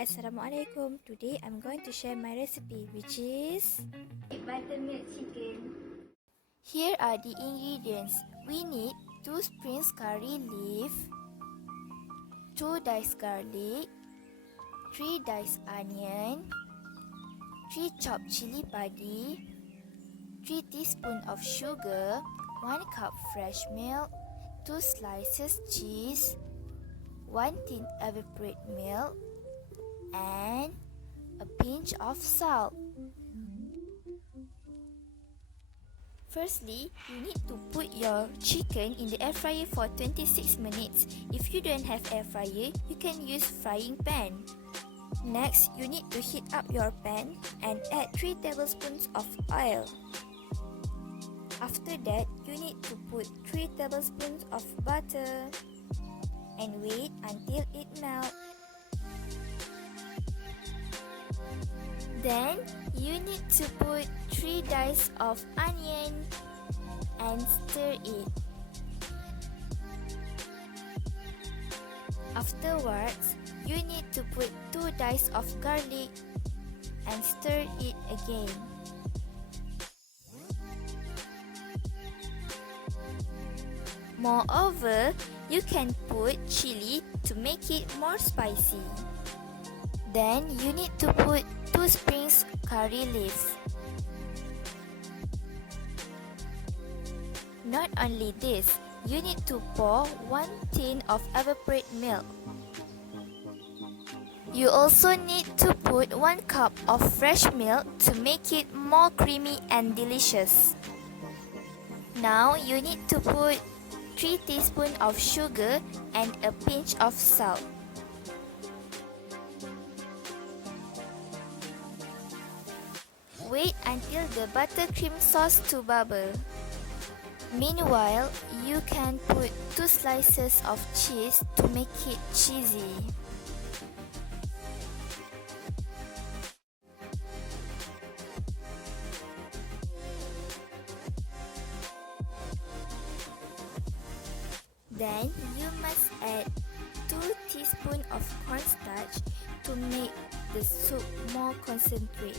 Assalamualaikum. Today I'm going to share my recipe, which is buttermilk chicken. Here are the ingredients. We need 2 springs curry leaf, 2 diced garlic, 3 diced onion, 3 chopped chili padi, 3 teaspoons of sugar, 1 cup fresh milk, 2 slices cheese, 1 tin evaporated milk, and a pinch of salt. Firstly, you need to put your chicken in the air fryer for 26 minutes. If you don't have air fryer, you can use frying pan. Next, you need to heat up your pan and add 3 tablespoons of oil. After that, you need to put 3 tablespoons of butter and wait until it melts. Then, you need to put 3 dice of onion and stir it. Afterwards, you need to put 2 dice of garlic and stir it again. Moreover, you can put chili to make it more spicy. Then you need to put 2 springs curry leaves. Not only this, you need to pour 1 tin of evaporated milk. You also need to put 1 cup of fresh milk to make it more creamy and delicious. Now you need to put 3 teaspoons of sugar and a pinch of salt. Wait until the buttercream sauce to bubble. Meanwhile, you can put 2 slices of cheese to make it cheesy. Then, you must add 2 teaspoons of cornstarch to make the soup more concentrate.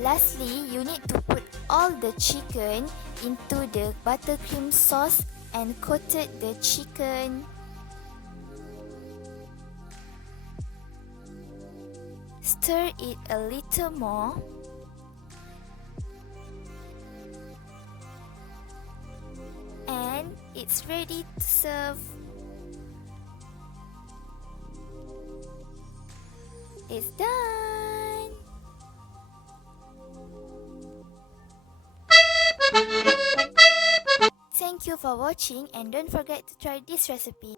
Lastly, you need to put all the chicken into the buttercream sauce and coated the chicken. Stir it a little more. And it's ready to serve. It's done! Thank you for watching and don't forget to try this recipe.